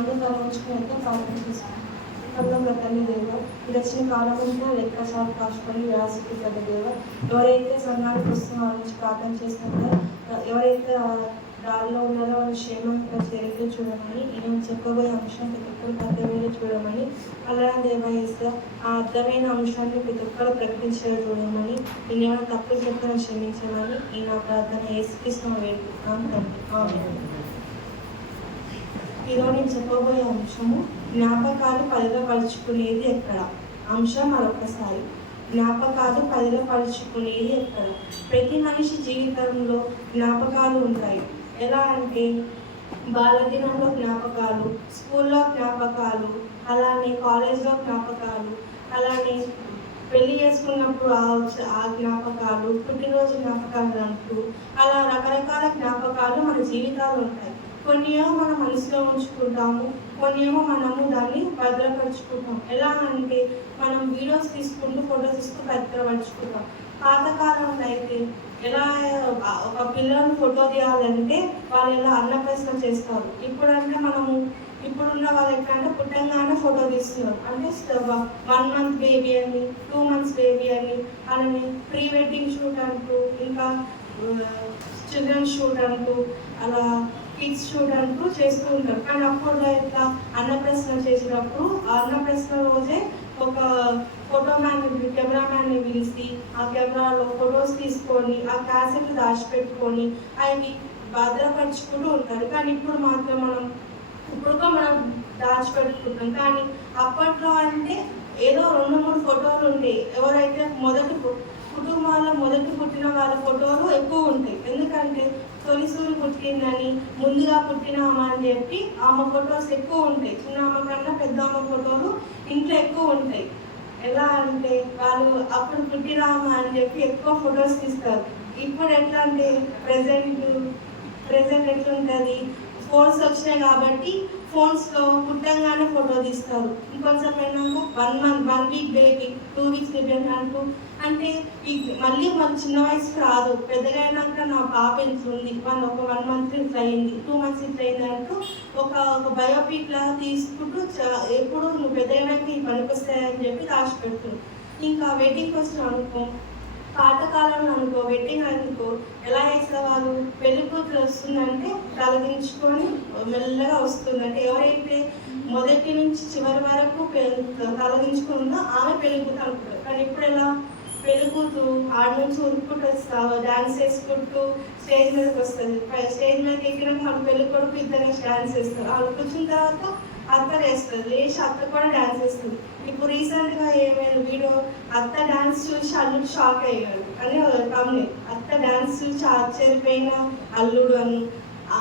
అందుకని ఉంచుకుని అయితే ప్రార్థన చేస్తాను తల్లి దేవ దక్షిణ కాలమంతా లెక్క సార్ కాచుకొని వ్యాసికి పెద్ద దేవ ఎవరైతే సంఘానికి వస్తున్నారో నుంచి ప్రార్థన చేస్తున్నారో ఎవరైతే దారిలో ఉన్నారో వాళ్ళు క్షేమంగా చేరితే చూడమని నేను చెప్పబోయే అంశాన్ని ప్రతి ఒక్కరు కర్తవ్యంగా చూడమని అలా దేవాయిస్తా ఆ అర్థమైన అంశాన్ని ప్రతి ఒక్కరు ప్రకటించేలా చూడమని నేను ఏమైనా తప్పులు చెప్పిన క్షమించమని నేను నా ప్రార్థన ఏసుకృష్ణ వేడుకుంటాను ఈరోజు నేను చెప్పబోయే అంశము జ్ఞాపకాలు పదిలపరుచుకునేది ఎక్కడ? అంశం మరొకసారి జ్ఞాపకాలు పదిలపరుచుకునేది ఎక్కడ? ప్రతి మనిషి జీవితంలో జ్ఞాపకాలు ఉంటాయి. ఎలా అంటే బాలదినంలో జ్ఞాపకాలు స్కూల్లో జ్ఞాపకాలు అలానే కాలేజ్లో జ్ఞాపకాలు అలానే పెళ్ళి చేసుకున్నప్పుడు ఆ ఆ జ్ఞాపకాలు పుట్టినరోజు జ్ఞాపకాలు అంటూ అలా రకరకాల జ్ఞాపకాలు మన జీవితాలు ఉంటాయి. కొన్ని ఏమో మన మనసులో ఉంచుకుంటాము కొన్ని ఏమో మనము దాన్ని భద్రపరుచుకుంటాం. ఎలా అంటే మనం వీడియోస్ తీసుకుంటూ ఫొటోస్ తీసుకుంటూ భద్రపరుచుకుంటాం. పాతకాలంలో అయితే ఎలా ఒక పిల్లలను ఫోటో తీయాలంటే వాళ్ళు ఎలా అన్నప్రశ్న చేస్తారు? ఇప్పుడంటే మనము ఇప్పుడున్న వాళ్ళు ఎట్లా అంటే పుట్టంగానే ఫోటో తీస్తున్నారు. అంటే వన్ మంత్ బేబీ అని టూ మంత్స్ బేబీ అని అలానే ప్రీ వెడ్డింగ్ షూట్ అంటూ ఇంకా చిల్డ్రన్ షూట్ అంటూ అలా కిడ్స్ షూట్ చేస్తూ ఉంటారు. కానీ అప్పుడు ఇట్లా అన్నప్రశ్న చేసినప్పుడు అన్నప్రశ్న రోజే ఒక ఫోటో మ్యాన్ కెమెరా మ్యాన్ని పిలిచి ఆ కెమెరాలో ఫొటోస్ తీసుకొని ఆ క్యాసెట్ దాచిపెట్టుకొని అవి భద్రపరుచుకుంటూ ఉంటారు. కానీ ఇప్పుడు మాత్రం మనం ఇప్పుడుగా మనం దాచిపెట్టుకుంటాం కానీ అప్పట్లో అంటే ఏదో రెండు మూడు ఫోటోలు ఉంటాయి. ఎవరైతే మొదటి పు- కుటుంబాల్లో మొదటి పుట్టిన వాళ్ళ ఫోటోలు ఎక్కువ ఉంటాయి. ఎందుకంటే తొలిసూరు పుట్టిందని ముందుగా పుట్టినామా అని చెప్పి ఆమె ఫొటోస్ ఎక్కువ ఉంటాయి. చిన్న ఆమె కన్నా పెద్ద ఆమె ఫోటోలు ఇంట్లో ఎక్కువ ఉంటాయి. ఎలా అంటే వాళ్ళు అప్పుడు పుట్టినామా అని చెప్పి ఎక్కువ ఫొటోస్ తీస్తారు. ఇప్పుడు ఎట్లా అంటే ప్రజెంట్ ప్రజెంట్ ఎట్లుంటుంది? ఫోన్స్ వచ్చినాయి కాబట్టి ఫోన్స్లో పుట్టంగానే ఫోటో తీస్తారు. ఇంకొంచెం అయినాక one month one week baby two weeks baby అని అంటూ అంటే ఈ మళ్ళీ మన చిన్న వయసు రాదు. పెద్దగైనాక నా పాప ఇంత ఉంది. వన్ ఒక వన్ మంత్ ఇట్లా అయింది. టూ మంత్స్ ఇట్లా అయింది అంటూ ఒక ఒక బయోపిక్ లాగా తీసుకుంటూ ఎప్పుడు నువ్వు పెద్ద ఈ పనికి వస్తాయని చెప్పి దాచి పెడుతుంది. ఇంకా వెడ్డింగ్ వచ్చిన అనుకో పాతకాలంలో అనుకో వెడ్డింగ్ అనుకో ఎలా చేసేవాళ్ళు పెళ్ళి కూతురు వస్తుందంటే తలదించుకొని మెల్లగా వస్తుంది అంటే ఎవరైతే మొదటి నుంచి చివరి వరకు తలదించుకుందో ఆమె పెళ్ళి కూతురు అనుకుంటారు. కానీ ఇప్పుడు ఎలా? పెరుగుతూ ఆడ నుంచి ఉరుక్కుంటూ వస్తావు డాన్స్ వేసుకుంటూ స్టేజ్ మీదకి వస్తుంది. పై- స్టేజ్ మీదకి ఎక్కినాక మన పెళ్ళి కొడుకు ఇద్దరు డాన్స్ వేస్తారు ఆవిడ కూర్చున్న తర్వాత అత్త వేస్తుంది లేచి అత్త కూడా డాన్స్ వేస్తుంది ఇప్పుడు రీసెంట్గా ఏమైనా వీడియో? అత్త డాన్స్ చూసి అల్లుడు షాక్ అయ్యాడు. అని కమ్మి అత్త డాన్స్ చూసి ఆశ్చర్యపోయిన అల్లుడు అని మా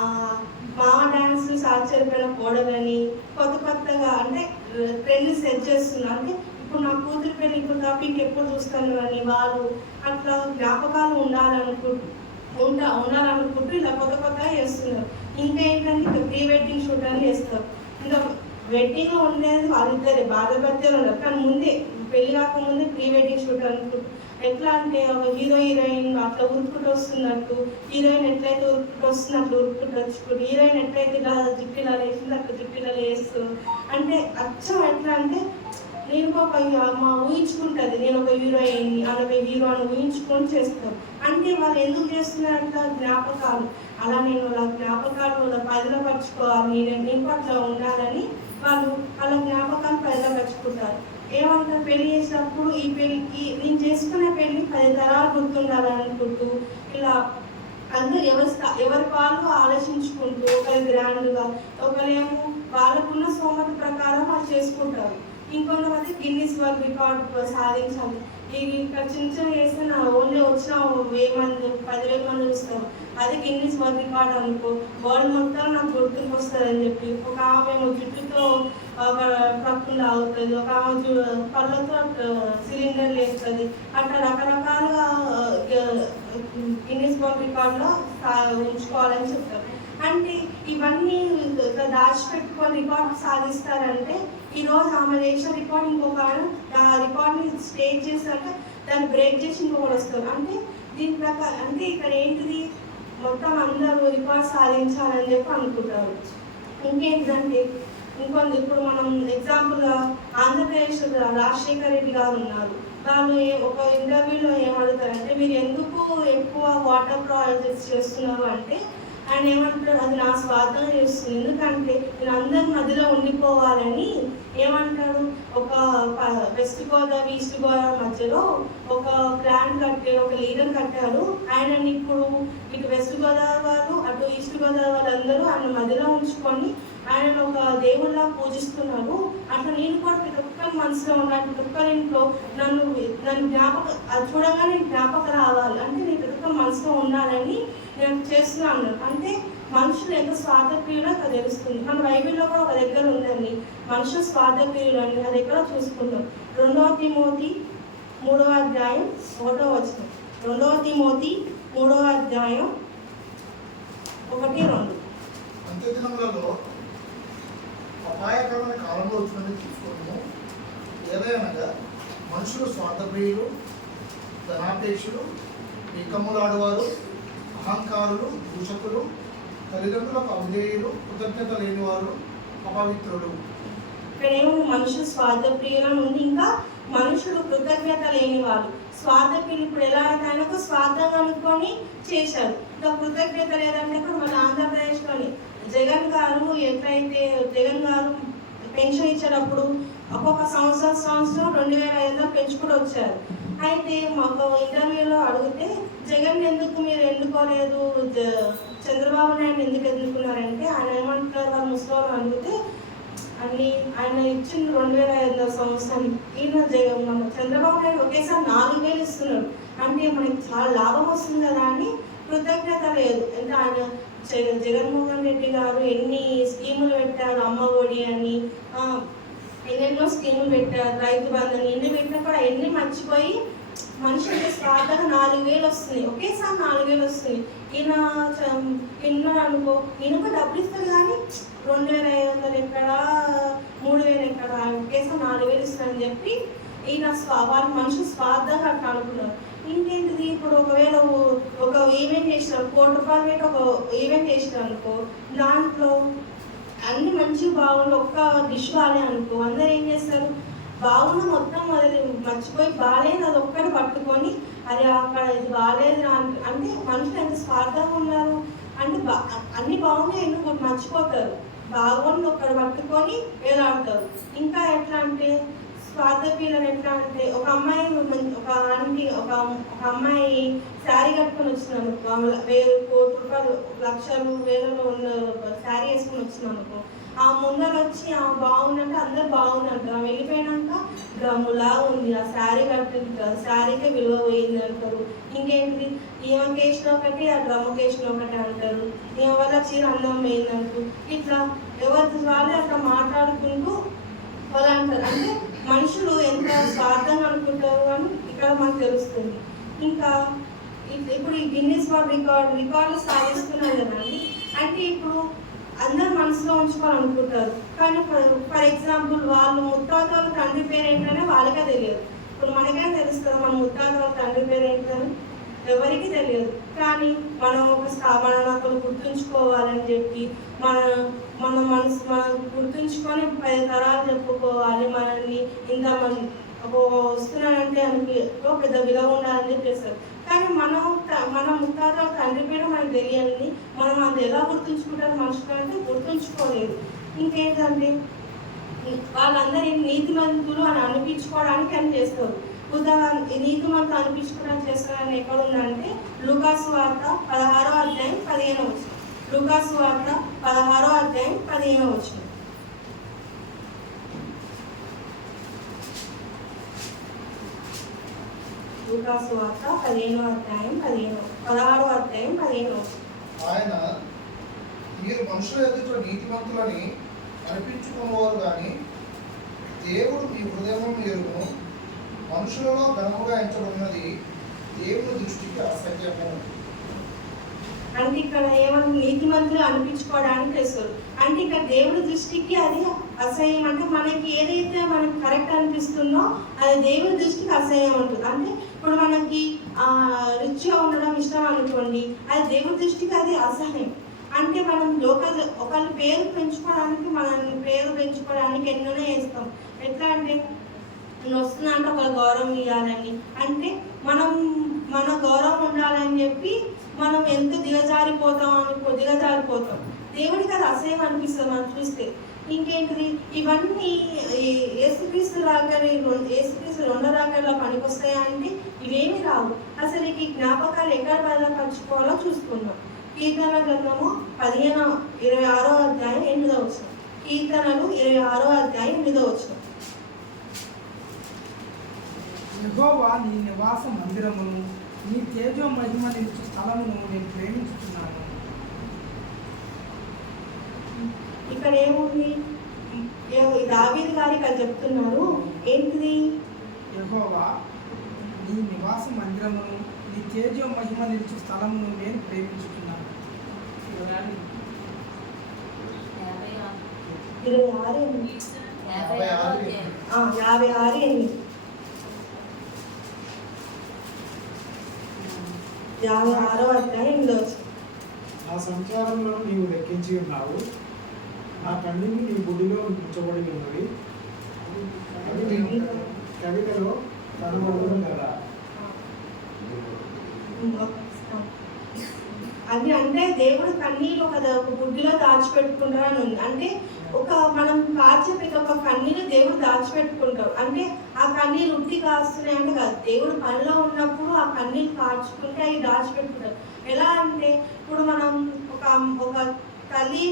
మామ డాన్స్ చూసి ఆశ్చర్యపోయిన కోడలని కొత్త కొత్తగా అంటే ట్రెండ్ సెట్ చేస్తున్నా అంటే ఇప్పుడు నా కూతురు పేరు ఇప్పుడు తప్ప ఇంకెప్పుడు చూస్తాను అని వాళ్ళు అట్లా జ్ఞాపకాలు ఉండాలనుకుంటు ఉంటా ఉండాలనుకుంటూ ఇలా కొత్త కొత్తగా చేస్తున్నారు. ఇంకా ఏంటంటే ఇంకా ప్రీ వెడ్డింగ్ షూట్ అని చేస్తారు. ఇంకా వెడ్డింగ్ ఉండేది వాళ్ళిద్దరే బాధపత్యాలు ఉన్నారు. కానీ ముందే పెళ్ళి కాకముందే ప్రీ వెడ్డింగ్ షూట్ అనుకుంటూ. ఎట్లా అంటే ఒక హీరో హీరోయిన్ అట్లా ఉరుక్కుంటూ వస్తున్నట్టు హీరోయిన్ ఎట్లయితే ఉరుక్కుంటూ వస్తున్నట్టు ఉరుక్కుంటూ వచ్చుకుంటూ హీరోయిన్ ఎట్లయితే ఇలా జుట్టిలా వేసింది అట్లా జుట్టిలా వేస్తూ అంటే అచ్చం ఎట్లా అంటే నేను ఒక మా ఊహించుకుంటుంది. నేను ఒక హీరోయిన్ అలాగే హీరో అని ఊహించుకొని చేస్తాను అంటే వాళ్ళు ఎందుకు చేస్తున్నారంట జ్ఞాపకాలు. అలా నేను వాళ్ళ జ్ఞాపకాలు వాళ్ళ పదిలపరచుకోవాలి నేను నేను అట్లా ఉండాలని వాళ్ళు వాళ్ళ జ్ఞాపకాలు పదిలపరచుకుంటారు ఏమంటారు పెళ్ళి చేసినప్పుడు ఈ పెళ్ళికి నేను చేసుకునే పెళ్ళి పది తరాలు గుర్తుండాలనుకుంటూ ఇలా అందరూ ఎవరి ఎవరి వాళ్ళు ఆలోచించుకుంటూ ఒకరి గ్రాండ్గా ఒకరేమో వాళ్ళకున్న సోమత ప్రకారం వాళ్ళు చేసుకుంటారు. ఇంకొంతమంది గిన్నిస్ వరల్డ్ రికార్డ్ సాధించాలి. ఈ ఇక్కడ చిన్న చిన్న చేస్తే నా ఓన్లీ వచ్చిన వెయ్యి మంది పదివేల మంది చూస్తారు అది గిన్నిస్ వరల్డ్ రికార్డ్ అనుకో. వరల్డ్ మొత్తం నాకు గుర్తుకు వస్తుంది అని చెప్పి ఒక ఆమె జుట్టుతో ఒక ట్రక్కులు అవుతుంది ఒక ఆమె పళ్ళతో సిలిండర్ లేస్తుంది అట్లా రకరకాలుగా గిన్నిస్ వరల్డ్ రికార్డ్లో ఉంచుకోవాలని చెప్తారు. అంటే ఇవన్నీ దాచిపెట్టుకొని రికార్డ్ సాధిస్తారంటే ఈరోజు ఆమె చేసిన రికార్డ్ ఇంకొక ఆడ ఆ రికార్డ్ని స్టేజ్ చేశాక దాన్ని బ్రేక్ చేసి ఇంకొకటి వస్తారు అంటే దీని ప్రకారం అంటే ఇక్కడ ఏంటిది? మొత్తం అందరూ రికార్డ్ సాధించాలని చెప్పి అనుకుంటారు. ఇంకేంటిదంటే ఇంకొంది ఇప్పుడు మనం ఎగ్జాంపుల్గా ఆంధ్రప్రదేశ్ రాజశేఖర రెడ్డి గారు ఉన్నారు. వాళ్ళు ఏ- ఒక ఇంటర్వ్యూలో ఏమడుగుతారంటే మీరు ఎందుకు ఎక్కువ వాటర్ ప్రాజెక్ట్స్ చేస్తున్నారు? అంటే ఆయన ఏమంటారు అది నా స్వార్థం చేస్తుంది. ఎందుకంటే నేను అందరి మధ్యలో ఉండిపోవాలని ఏమంటాడు? ఒక వెస్ట్ గోదావరి ఈస్ట్ గోదావరి మధ్యలో ఒక ప్లాన్ కట్టే ఒక లీడర్ కట్టారు. ఆయన ఇప్పుడు ఇటు వెస్ట్ గోదావరి వారు అటు ఈస్ట్ గోదావరి వాళ్ళందరూ ఆయన మధ్యలో ఉంచుకొని ఆయన ఒక దేవుళ్ళ పూజిస్తున్నారు. అట్లా నేను కూడా ప్రతి ఒక్కరి మనసులో ఉన్నాను ప్రతి ఒక్కరి ఇంట్లో నన్ను నన్ను జ్ఞాపక అది చూడగానే జ్ఞాపక రావాలి. అంటే నేను ప్రతి ఒక్కరి మనసులో ఉండాలని నేను చేస్తున్నాను అంటే మనుషులు ఎంత స్వార్థప్రియుడో అక్కడ తెలుస్తుంది. మన బైబిల్లో కూడా ఒక దగ్గర ఉందండి. మనుషులు స్వార్థప్రియుడు అని అది ఎక్కడ చూసుకుంటాం రెండవ తిమోతి మూడవ అధ్యాయం ఒకటో వచ్చిన రెండవ తిమోతి మూడవ అధ్యాయం ఒకటి రెండు. అంత్యదినములలో అపాయకరమైన కాలంలో వచ్చినది చూసుకోవడము ఏదైనా మనుషులు స్వార్థప్రియులు ధనాపేక్షులు పీకమ్ములాడువారు అహంకారులు దూషకులు తల్లిదండ్రులకు అవిధేయులు కృతజ్ఞత లేని వారు అపవిత్రుడు ఏమో మనుషులు స్వార్థప్రియులను ఉంది ఇంకా మనుషులు కృతజ్ఞత లేని వారు. స్వార్థప్రియులు ఇప్పుడు ఎలా అయితే ఆయనకు స్వార్థం అనుకొని చేశారు. ఇంకా కృతజ్ఞత లేదంటే ఇప్పుడు మన ఆంధ్రప్రదేశ్లోని జగన్ గారు ఎప్పుడైతే జగన్ గారు పెన్షన్ ఇచ్చేటప్పుడు ఒక్కొక్క సంవత్సరం సంవత్సరం రెండు వేల ఐదులో పెంచుకుని వచ్చారు. అయితే మాకు ఇంటర్వ్యూలో అడిగితే జగన్ ఎందుకు మీరు ఎన్నుకోలేదు చంద్రబాబు నాయుడు ఎందుకు ఎన్నుకున్నారంటే ఆయన ఏమంటున్నారు? వాళ్ళు ముస్లిం అడిగితే అన్ని ఆయన ఇచ్చిన రెండు వేల ఐదు సంవత్సరం ఈయన జగన్ చంద్రబాబు నాయుడు ఒకేసారి నాలుగు వేలు ఇస్తున్నాడు. అంటే మనకి చాలా లాభం వస్తుంది కదా అని కృతజ్ఞత లేదు. అంటే ఆయన జగన్ జగన్మోహన్ రెడ్డి గారు ఎన్ని స్కీములు పెట్టారు? అమ్మ ఒడి అని ఎన్నెన్నో స్కీములు పెట్టారు. రైతు బంధుని ఎన్ని పెట్టినా కూడా ఎన్ని మర్చిపోయి మనుషులకి స్వార్థగా నాలుగు వేలు వస్తుంది ఒకేసారి నాలుగు వేలు వస్తుంది ఈయన చ- అనుకో ఈయనకు డబ్బులు ఇస్తారు కానీ రెండు వేల ఐదు వందలు ఎక్కడ మూడు వేలు ఎక్కడ ఒకేసారి నాలుగు వేలు ఇస్తారని చెప్పి ఈయన స్వా వాళ్ళ మనుషులు స్వార్థంగా అట్లా అనుకున్నారు. ఇంకేంటిది? ఇప్పుడు ఒకవేళ ఒక ఈవెంట్ చేసినారు కోటి రూపాయలు పెట్టి ఒక ఈవెంట్ చేసినారు అనుకో దాంట్లో అన్ని మంచి బాగున్న ఒక్క డిష్ బాగాలే అనుకో. అందరు ఏం చేస్తారు? బాగున్న మొత్తం అది మర్చిపోయి బాగాలేదు అది ఒక్కటి పట్టుకొని అది అక్కడ ఇది బాగాలేదు అంటే అంటే మనుషులు ఎంత స్వార్థంగా ఉన్నారు? అంటే బా అన్ని బాగున్నాయి ఎందుకు మర్చిపోతారు? బాగుంది ఒక్కడు పట్టుకొని వేలాడతారు. ఇంకా ఎట్లా అంటే స్వార్థ పీలలు ఎట్లా అంటే ఒక అమ్మాయి ఒక ఆంటీ ఒక ఒక అమ్మాయి శారీ కట్టుకొని వచ్చినాను వేలు కోటి రూపాయలు లక్షలు వేలలో ఉన్న శారీ వేసుకొని వచ్చినాను అనుకో ఆ ముందర వచ్చి ఆ బాగుందంటే అందరు బాగుందంటారు ఆమె వెళ్ళిపోయినాక డ్రమ్ములా ఉంది. ఆ శారీ కట్టింది శారీకే విలువ పోయింది అంటారు. ఇంకేంటిది? ఈమెకి వేసిన ఒకటి ఆ డ్రమ్కి వేసిన ఒకటి అంటారు. ఈమె వల్ల చీర అందం పోయింది అంటారు. ఇట్లా ఎవరి వాళ్ళు అట్లా మాట్లాడుకుంటూ వాళ్ళు అంటారు అంటే మనుషులు ఎంత స్వార్థంగా అనుకుంటారు అని ఇక్కడ మనకు తెలుస్తుంది. ఇంకా ఇప్పుడు ఈ గిన్నెస్ వరల్డ్ రికార్డ్ రికార్డులు సాధిస్తున్నారు కదండి. అంటే ఇప్పుడు అందరు మనసులో ఉంచుకోవాలనుకుంటారు కానీ ఫర్ ఎగ్జాంపుల్ వాళ్ళు ముత్తాత వాళ్ళ తండ్రి పేరు ఏంటనే వాళ్ళకే తెలియదు. ఇప్పుడు మనకే తెలుస్తుంది? మన ముత్తాత వాళ్ళ తండ్రి పేరు ఏంటని ఎవరికి తెలియదు. కానీ మనం ఒక స్థాపనకులు గుర్తుంచుకోవాలని చెప్పి మన మన మనసు మనం గుర్తుంచుకొని పది తరాలు చెప్పుకోవాలి. మనల్ని ఇంతమంది ఒక వస్తున్నానంటే ఆయనకి ఎంతో పెద్ద విలువ ఉండాలని చెప్పేస్తారు. కానీ మనం మన ముత్తాత తండ్రి పేరు మనకు తెలియని మనం అది ఎలా గుర్తుంచుకుంటారు మనుషులంటే గుర్తుంచుకోలేదు. ఇంకేంటంటే వాళ్ళందరూ నీతిమంతులు అని అనిపించుకోవడానికి అని చేస్తారు. ఉదాహరణ నీకు మాకు అనిపించుకోవడానికి చేస్తున్నాను ఎక్కడ ఉందంటే లూకాసు వార్త పదహారో అధ్యాయం పదిహేను వచ్చిన లూకాసు వార్త పదహారో అధ్యాయం పదిహేను వచ్చిన లూకాసు వార్త పదిహేనో అధ్యాయం పదిహేను పదహారో అధ్యాయం పదిహేను వచ్చిన ఆయన మీరు మనుషుల ఎదుట నీతిమంతులని అనిపించుకున్నవారు కానీ దేవుడు మీ హృదయం మీరు మనుషులలో ఘనముగా ఎంచబడినది దేవుని దృష్టికి అసహ్యము అంటే ఇక్కడ ఏమన్నా నీతిమంతులు అనిపించుకోవడానికి వేస్తారు అంటే ఇక్కడ దేవుడి దృష్టికి అది అసహ్యం. అంటే మనకి ఏదైతే మనకి కరెక్ట్ అనిపిస్తుందో అది దేవుడి దృష్టికి అసహ్యం ఉంటుంది. అంటే ఇప్పుడు మనకి రిచ్గా ఉండడం ఇష్టం అనుకోండి అది దేవుడి దృష్టికి అది అసహ్యం. అంటే మనం లోక ఒకళ్ళ పేరు పెంచుకోవడానికి మనల్ని పేరు పెంచుకోవడానికి ఎన్నోనే వేస్తాం ఎట్లా అంటే నేను వస్తున్నా గౌరవం ఇవ్వాలని అంటే మనం మన గౌరవం ఉండాలని చెప్పి మనం ఎంత దిగజారిపోతాం అని దిగజారిపోతాం. దేవుడికి అది అసహ్యం అనిపిస్తుంది మనం చూస్తే. ఇంకేంటిది? ఇవన్నీ ఈ యేసుక్రీస్తు ఏసుక్రీస్తు రెండో రాకల్లో పనికొస్తాయా అంటే ఇవేమి రావు. అసలు ఈ జ్ఞాపకాలు ఎక్కడ భద్రపరచుకోవాలో చూసుకుందాం. కీర్తన గ్రంథము పదిహేను ఇరవై ఆరో అధ్యాయం ఎనిమిదో వచ్చిన కీర్తనలు ఇరవై ఆరో అధ్యాయం ఎనిమిదో వచ్చిన యెహోవా నీ నివాస మందిరమును నీ తేజో మహిమ నిలుచు స్థలమును నేను ప్రేమించుతున్నాను ఇక్కడ ఏముంది దావీదు గారు ఇక్కడ చెప్తున్నారు ఏంటిది? యెహోవా నీ నివాస మందిరమును నీ తేజో మహిమ నిలుచు స్థలమును నేను ప్రేమించుతున్నాను ఇరవై ఆరు యాభై ఆరు ఎనిమిది యాభై ఆరో అధ్యాయం ఎనిమిదో వచ్చిన నా సంచారంలో నీవు లెక్కించి ఉన్నావు. నా కన్నీళ్ళు నీ గుడిలో ఉంచబడి ఉన్నవి. కవిత- కవితలో కనబడుతుంది కదా. అది అంటే దేవుడు కన్నీళ్ళు ఒక గుడ్డిలో దాచిపెట్టుకుంటారని ఉంది. అంటే ఒక మనం కాచే ప్రతి ఒక కన్నీరు దేవుడు దాచిపెట్టుకుంటాడు. అంటే ఆ కన్నీరు ఉట్టి కాస్తున్నాయి అంటే కాదు. దేవుడు పనిలో ఉన్నప్పుడు ఆ కన్నీరు కాచుకుంటే అవి దాచిపెట్టుకుంటాం ఎలా అంటే ఇప్పుడు మనం ఒక ఒక తల్లి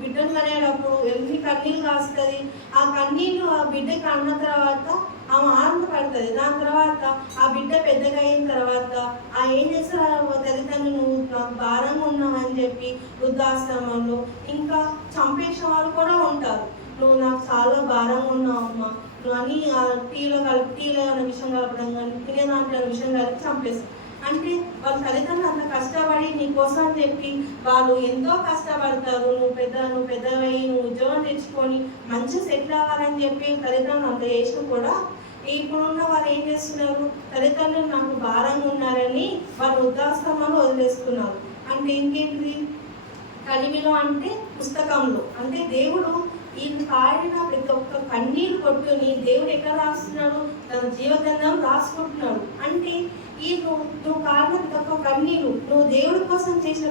బిడ్డను కనేటప్పుడు ఎన్ని కన్నీళ్ళు కాస్తుంది? ఆ కన్నీళ్ళు ఆ బిడ్డకి అన్న తర్వాత ఆమె ఆనందపడుతుంది దాని తర్వాత ఆ బిడ్డ పెద్దగా అయిన తర్వాత ఆ ఏం చేస్తారు తల్లిదండ్రులు నువ్వు నాకు భారంగా ఉన్నావని చెప్పి వృద్ధాశ్రమంలో ఇంకా చంపేసిన వాళ్ళు కూడా ఉంటారు. నువ్వు నాకు చాలా భారంగా ఉన్నావు అమ్మ. నువ్వు అని ఆ టీలో కలిపి టీలో అనే విషయం కలపడం కానీ తినే దాంట్లో విషయం కలిపి చంపేస్తాను అంటే వాళ్ళ తల్లిదండ్రులు అంత కష్టపడి నీ కోసం చెప్పి వాళ్ళు ఎంతో కష్టపడతారు. నువ్వు పెద్ద నువ్వు పెద్దవయ్యి నువ్వు ఉద్యోగం తెచ్చుకొని మంచి సెటిల్ అవ్వాలని చెప్పి తల్లిదండ్రులు అంత చేసిన కూడా ఇప్పుడున్న వారు ఏం చేస్తున్నారు? తల్లిదండ్రులు నాకు భారంగా ఉన్నారని వాళ్ళు వృద్ధాశ్రమాలు వదిలేస్తున్నారు. అంటే ఇంకేంటిది? కలిమిలో అంటే పుస్తకంలో. అంటే దేవుడు ఈ పాడిన ప్రతి ఒక్క కన్నీరు కొట్టుని దేవుడు ఎక్కడ రాస్తున్నాడు? తన జీవగంధం రాసుకుంటున్నాడు. అంటే ఈ నువ్వు నువ్వు కాడిన కన్నీరు. నువ్వు దేవుడి కోసం చేసిన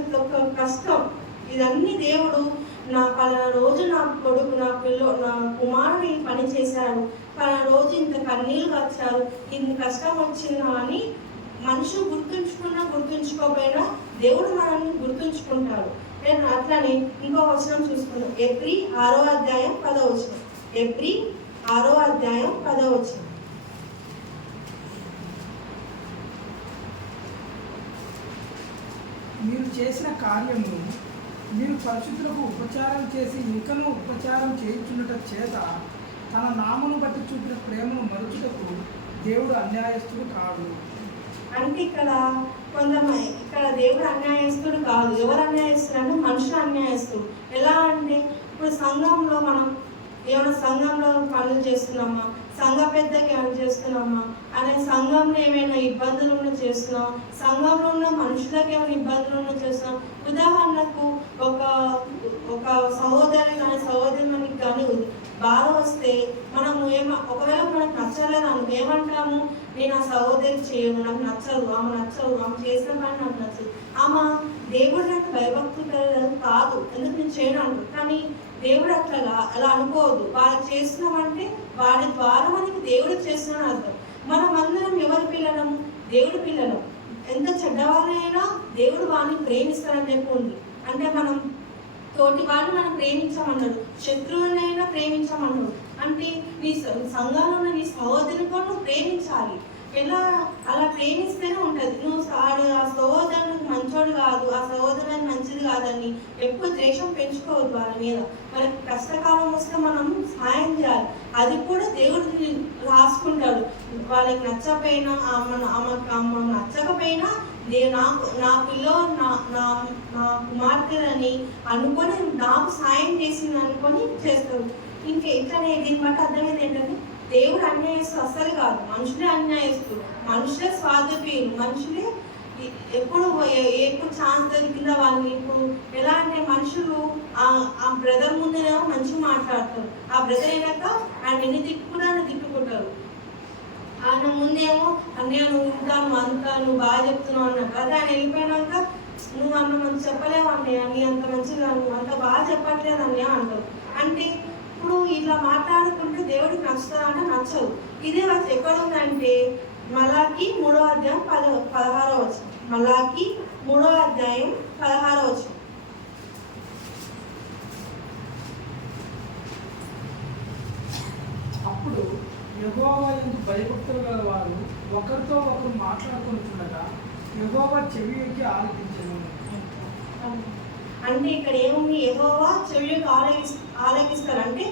కష్టం. ఇదన్నీ దేవుడు నా పలానా రోజు నా కొడుకు నా పిల్ల నా కుమారుని పని చేశారు. పలానా రోజు ఇంత కన్నీళ్ళు వచ్చారు. ఇన్ని కష్టం వచ్చిందా అని మనుషులు గుర్తుంచుకున్నా గుర్తుంచుకోకపోయినా దేవుడు మనల్ని గుర్తుంచుకుంటాడు. నేను అట్లానే ఇంకో వచనం చూసుకున్నాను ఎప్రి ఆరో అధ్యాయం పదో ఎవ్రీ ఎప్రి ఆరో అధ్యాయం పదో వచనం మీరు చేసిన కార్యము మీరు పరిశుద్ధులకు ఉపచారం చేసి ఇంకనూ ఉపచారం చేయించున్నట చేత తన నామను బట్టి చూపిన ప్రేమను మరుచుటకు దేవుడు అన్యాయస్తుడు కాడు. అంటే ఇక్కడ కొంతమంది ఇక్కడ దేవుడు అన్యాయస్తుడు కాదు. ఎవరు అన్యాయస్తుడు అంటే మనుషులు అన్యాయస్తుడు. ఎలా అంటే ఇప్పుడు సంఘంలో మనం ఏమైనా సంఘంలో పనులు చేస్తున్నామా? సంఘ పెద్దకి ఏమైనా చేస్తున్నామా? అనే సంఘంలో ఏమైనా ఇబ్బందులు ఉన్న చేస్తున్నాం సంఘంలో ఉన్న మనుషులకు ఏమైనా ఇబ్బందులు ఉన్న చేస్తున్నాం ఉదాహరణకు ఒక ఒక సహోదరి కానీ సహోదరి మనకి కానీ బాధ వస్తే మనం ఏమ ఒకవేళ మనకు నచ్చలేదు అనుకో ఏమంటాము? నేను ఆ సహోదరి చేయను నాకు నచ్చదు ఆమె నచ్చదు ఆమె చేసిన పని నాకు నచ్చదు. ఆమె దేవుడు నాకు భయభక్తులు కాదు ఎందుకు నేను చేయను అంటారు కానీ దేవుడు అట్లా అలా అనుకోవద్దు. వాళ్ళకి చేస్తున్నామంటే వాడి ద్వారా మనకి దేవుడు చేస్తున్నాను అర్థం. మనం అందరం ఎవరి పిల్లలం? దేవుడి పిల్లలు. ఎంత చెడ్డవాళ్ళైనా దేవుడు వాడిని ప్రేమిస్తారని చెప్పి ఉంది. అంటే మనం తోటి వాళ్ళు మనం ప్రేమించమన్నాడు. శత్రువులనైనా ప్రేమించమన్నాడు. అంటే నీ స- సంఘంలో ఉన్న నీ సహోదరుని కూడా నువ్వు ప్రేమించాలి. ఎలా అలా ప్రేమిస్తేనే ఉంటుంది. నువ్వు ఆడు ఆ సహోదరునికి మంచోడు కాదు ఆ సహోదరుని మంచిది కాదని ఎక్కువ ద్వేషం పెంచుకోవద్దు వాళ్ళ మీద. మనకి కష్టకాలం వస్తే మనం సహాయం చేయాలి. అది కూడా దేవుడు రాసుకుంటాడు. వాళ్ళకి నచ్చకపోయినా ఆమె ఆమెకు ఆమె నచ్చకపోయినా నేను నాకు నా పిల్లో నా నా నా కుమార్తెలని అనుకొని నాకు సాయం చేసింది అనుకొని చేస్తారు ఇంకా ఇట్లనే దీన్ని బట్టి అర్థమైంది ఏంటంటే దేవుడు అన్యాయస్తూ అస్సలు కాదు. మనుషులే అన్యాయస్తూ మనుషులే స్వార్థపీయులు. మనుషులే ఎప్పుడు ఎక్కువ ఎప్పుడు ఛాన్స్ దొరికిన వాళ్ళని ఇప్పుడు ఎలా అంటే మనుషులు ఆ ఆ బ్రదర్ ముందేమో మంచిగా మాట్లాడతారు. ఆ బ్రదర్ అయినాక ఆయన ఎన్ని తిట్టుకున్నా తిట్టుకుంటారు. ఆయన ముందేమో అన్నయ్య నువ్వు ఇంకా నువ్వు అంతా నువ్వు బాగా చెప్తున్నావు అన్నట్టు అదే ఆయన వెళ్ళిపోయినాక నువ్వు అన్న మంచి చెప్పలేవు అన్నయ్య నీ అంత మంచిగా నువ్వు అంత బాగా చెప్పట్లేదు అన్నయ్య అంటారు. అంటే ఇప్పుడు ఇట్లా మాట్లాడుకుంటే దేవుడికి నచ్చుతుందా అంటే నచ్చదు. ఇదే వచ్చి ఎక్కడ ఉందంటే మలాకి మూడో అధ్యాయం పద పదహారో వచ్చిన మలాకి మూడో అధ్యాయం పదహారో వచ్చిన అప్పుడు యెహోవా ఎందు భయభక్తులు గల వారు ఒకరితో ఒకరు మాట్లాడుకుంటుండగా యెహోవా చెవి ఎక్కి ఆలకించను అంటే ఇక్కడ ఏముంది? ఏవోవా చెవికి ఆలకిస్ ఆలకిస్తారు అంటే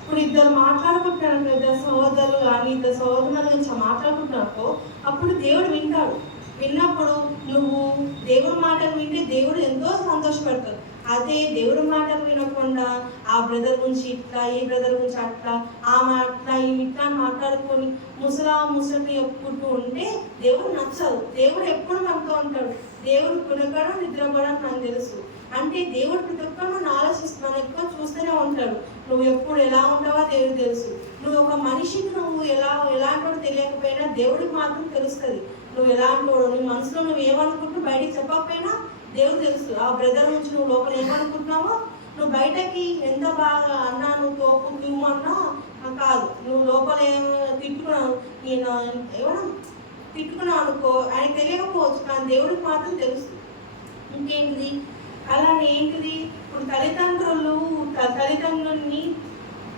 ఇప్పుడు ఇద్దరు మాట్లాడుకుంటున్నారు ఇద్దరు సహోదరులు కానీ ఇద్దరు సహోదరుల గురించి మాట్లాడుకుంటున్నప్పుడు అప్పుడు దేవుడు వింటాడు. విన్నప్పుడు నువ్వు దేవుడి మాటలు వింటే దేవుడు ఎంతో సంతోషపడతాడు. అదే దేవుడి మాటలు వినకుండా ఆ బ్రదర్ గురించి ఇట్లా ఈ బ్రదర్ గురించి అట్లా ఆమె అట్లా ఈమె ఇట్లా మాట్లాడుకొని ముసలా ముసలి చెప్పుకుంటూ ఉంటే దేవుడు నచ్చదు. దేవుడు ఎప్పుడు మనతో ఉంటాడు. దేవుడు పునకడం నిద్రపడడం నాకు తెలుసు. అంటే దేవుడు ప్రతి ఒక్కరు మనం ఎక్కువ చూస్తూనే ఉంటాడు నువ్వు ఎప్పుడు ఎలా ఉంటావో దేవుడు తెలుసు. నువ్వు ఒక మనిషికి నువ్వు ఎలా ఎలాంటి తెలియకపోయినా దేవుడికి మాత్రం తెలుస్తుంది. నువ్వు ఎలాంటి వాడు నీ మనసులో నువ్వు ఏమనుకుంటూ బయటికి చెప్పకపోయినా దేవుడు తెలుసు. ఆ బ్రదర్ నుంచి నువ్వు లోపల ఏమనుకుంటున్నావో నువ్వు బయటకి ఎంత బాగా అన్నా నువ్వు తోపు నువ్వు అన్నా కాదు. నువ్వు లోపల ఏమో తిట్టుకున్నావు నేను ఏమన్నా తిట్టుకున్నావు అనుకో ఆయన తెలియకపోవచ్చు కానీ దేవుడికి మాత్రం తెలుసు. ఇంకేంటిది? అలానే ఏంటిది? ఇప్పుడు తల్లిదండ్రులు త- తల్లిదండ్రుల్ని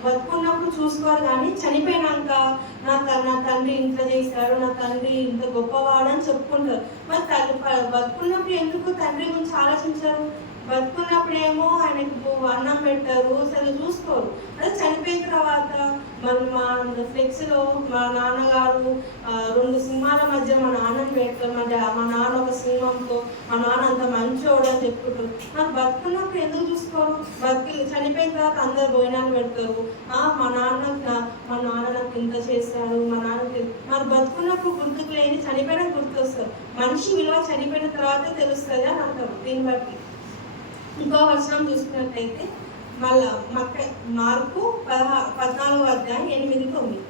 బతుకున్నప్పుడు చూసుకోరు కానీ చనిపోయినాక నా తన నా తండ్రి ఇంత చేశాడు నా తండ్రి ఇంత గొప్పవాడు అని చెప్పుకుంటారు. మరి తల్లి బతుకున్నప్పుడు ఎందుకు తండ్రి గురించి ఆలోచించారు? బతుకున్నప్పుడు ఏమో ఆయనకు అన్నం పెట్టారు సరే చూసుకోరు. అదే చనిపోయిన తర్వాత మరి మా ఫ్లెక్స్లో మా నాన్నగారు రెండు సింహాల మధ్య మా నాన్న పెట్టారు మా మన మా నాన్న మా నాన్న అంత మంచోడు అని చెప్పుకుంటారు. ఆ బతుకున్నప్పుడు ఎందుకు చూసుకోరు? బతికి చనిపోయిన తర్వాత అందరు భోజనాలు పెడతారు. ఆ, మా నాన్న మా నాన్న నాకు ఇంత చేశాడు మా నాన్న మరి బతుకున్నప్పుడు గుర్తుకు లేని చనిపోయిన గుర్తొస్తారు మనిషి విలువ చనిపోయిన తర్వాత తెలుస్తుంది అని అంటారు దీన్ని బట్టి. ఇంకో వచనం చూసుకున్నట్టయితే మళ్ళా మక్క మార్పు పదహా పద్నాలుగు అధ్యాయం ఎనిమిది తొమ్మిది.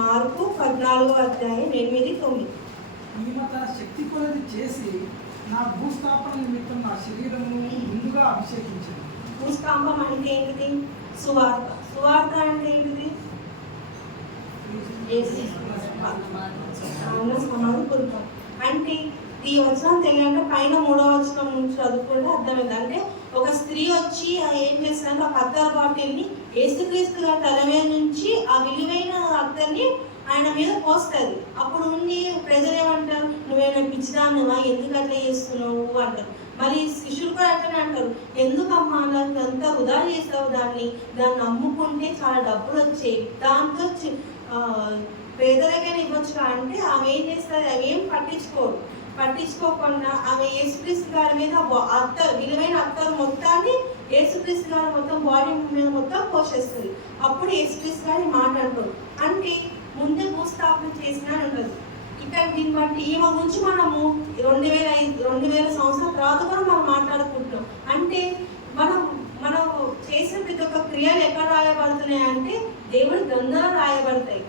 మార్కు పద్నాలుగు అధ్యాయం ఎనిమిది తొమ్మిది. ఈమె తన శక్తి కొలది చేసి నా భూస్థాపన నిమిత్తం నా శరీరము ముందుగా అభిషేకించింది భూస్కంపం అంటే ఏంటిది? సువార్త. సువార్త అంటే ఏంటిది. అంటే ఈ వచనం తెలియాలంటే పైన మూడో వచనం నుంచి చదువుకుంటే అర్థమైంది. అంటే ఒక స్త్రీ వచ్చి ఆ ఏం చేస్తుందంటే ఒక అత్తర్ బాటిల్ని యేసుక్రీస్తు గారి తల మీద నుంచి ఆ విలువైన అత్తర్ని ఆయన మీద పోస్తుంది. అప్పుడు ఉండి ప్రజలు ఏమంటారు? నువ్వేనా పిచ్చిదానువా ఎందుకు అట్లా చేస్తున్నావు? అంటారు. మరి శిష్యులు కూడా అట్లనే అంటారు. ఎందుకమ్మా? నాకు అంతా వృధా చేసావు దాన్ని. దాన్ని అమ్ముకుంటే చాలా డబ్బులు వచ్చాయి. దాంతో పేదలకైనా ఇవ్వచ్చు అంటే ఆమె ఏం చేస్తుంది? అవి ఏం పట్టించుకోరు పట్టించుకోకుండా ఆమె యేసుక్రీస్తు గారి మీద అత్త విలువైన అత్తరు మొత్తాన్ని యేసుక్రీస్తు గారి మొత్తం బాడీ మీద మొత్తం పోషేస్తుంది అప్పుడు యేసుక్రీస్తు గారి మాట అంటారు. అంటే ముందే భూస్థాపన చేసినా ఉండదు. ఇక్కడ దీన్ని బట్టి ఈమె గురించి మనము రెండు వేల ఐదు రెండు వేల సంవత్సరాల తర్వాత కూడా మనం మాట్లాడుకుంటున్నాం. అంటే మనం మనం చేసిన ప్రతి ఒక్క క్రియలు ఎక్కడ రాయబడుతున్నాయి అంటే దేవుడి గ్రంథాలు రాయబడతాయి.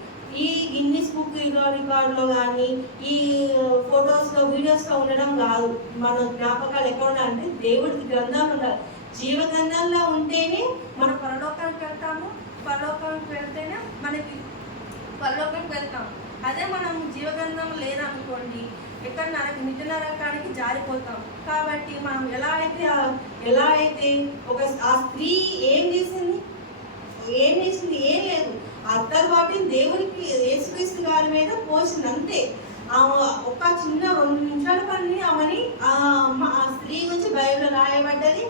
ఈ గిన్నిస్ బుక్ రికార్డులో కానీ ఈ ఫొటోస్లో వీడియోస్లో ఉండడం కాదు. మన జ్ఞాపకాలు ఎక్కడ ఉండాలంటే దేవుడి గ్రంథాలు ఉండాలి. జీవ గ్రంథంలో ఉంటేనే మన పరలోకానికి వెళ్తాము పరలోకానికి వెళ్తేనే మనకి పరలోకం వెళ్తాం. అదే మనం జీవగంధం లేదనుకోండి ఎక్కడ నరక నిజ నరకానికి జారిపోతాం. కాబట్టి మనం ఎలా అయితే ఎలా అయితే ఒక ఆ స్త్రీ ఏం చేసింది? ఏం చేసింది? ఏం లేదు. అత్తరు వాటిని దేవుడికి యేసుక్రీస్తు గారి మీద పోసింది అంతే. ఒక చిన్న రెండు నిమిషాల పని ఆమెని ఆ ఆ స్త్రీ గురించి బైబిల్లో రాయబడ్డది.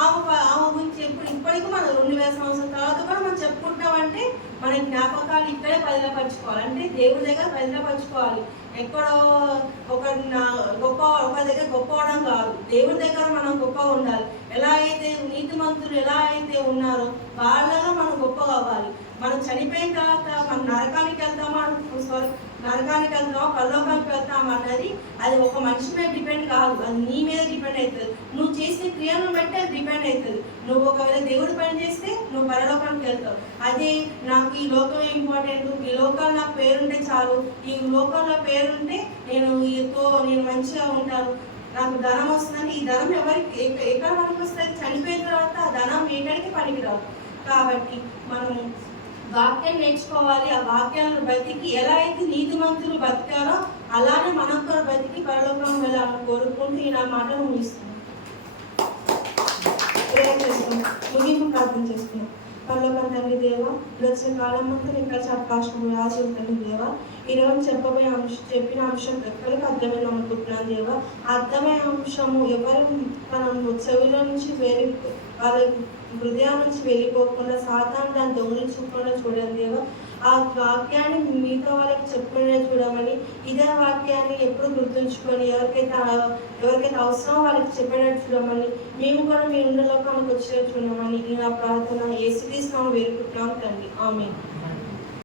ఆమె ఆమె గురించి ఎప్పుడు ఇప్పటికీ మనం రెండు వేల సంవత్సరాల తర్వాత కూడా మనం చెప్పుకుంటామంటే మన జ్ఞాపకాలు ఇక్కడే బదిలపరచుకోవాలి అంటే దేవుడి దగ్గర బదిలపరచుకోవాలి ఎక్కడో ఒక నా- గొప్ప ఒక దగ్గర గొప్ప అవడం కాదు. దేవుడి దగ్గర మనం గొప్ప ఉండాలి. ఎలా అయితే నీతిమంతులు ఎలా అయితే ఉన్నారో వాళ్ళలో మనం గొప్ప కావాలి మనం చనిపోయిన తర్వాత మనం నరకానికి వెళ్తామా సారీ నరకానికి వెళ్తామా? పరలోకానికి వెళ్తామా అన్నది అది ఒక మనిషి మీద డిపెండ్ కాదు. అది నీ మీద డిపెండ్ అవుతుంది. నువ్వు చేసే క్రియలను బట్టి అది డిపెండ్ అవుతుంది. నువ్వు ఒకవేళ దేవుడి పని చేస్తే నువ్వు పరలోకానికి వెళ్తావు. అదే నాకు ఈ లోకం ఇంపార్టెంట్? ఈ లోకాలు నాకు పేరుంటే చాలు. ఈ లోకంలో పేరు ఉంటే నేను ఎక్కువ నేను మంచిగా ఉంటాను. నాకు ధనం వస్తుందని ఈ ధనం ఎవరికి ఎక్క- ఎక్కడ మనకు వస్తుంది? చనిపోయిన తర్వాత ఆ ధనం ఎక్కడికి పనికిరావు కాబట్టి మనం వాక్యం నేర్చుకోవాలి. ఆ వాక్యాలను బతికి ఎలా అయితే నీతిమంతులు బతికారో అలానే మనం కూడా బతికి పరలోకం వెళ్ళాలని కోరుకుంటూ ఈ నా మాటను ముగిస్తున్నాను. ప్రేయర్ ముగింపు ప్రార్థన చేసుకున్నాం పర్లోక తండ్రి దేవ గడిచిన కాలం అంతా ఇంకా అవకాశం రాసి ఉంటుంది దేవ ఈరోజు చెప్పబోయే అంశం చెప్పిన అంశం ఎక్కడికి అర్థమైన అనుకుంటున్నాను దేవ. అర్థమయ్యే అంశము ఎవరు మనం చెవిలో నుంచి వేరే వాళ్ళ హృదయం నుంచి వెళ్ళిపోకుండా సాధారణ దాన్ని దొంగిలించకుండా చూడండి దేవా. ఆ వాక్యాన్ని మిగతా వాళ్ళకి చెప్పకుండా చూడమని ఇదే వాక్యాన్ని ఎప్పుడు గుర్తుంచుకొని ఎవరికైతే ఎవరికైతే అవసరమో వాళ్ళకి చెప్పేటట్టు చూడమని మేము కూడా మీ ఇండ్లలోకానికి వచ్చేటట్టు చూడమని నా ప్రార్థన ఏ సిరీస్ వేరుకుంటున్నాం తండ్రి. ఆమె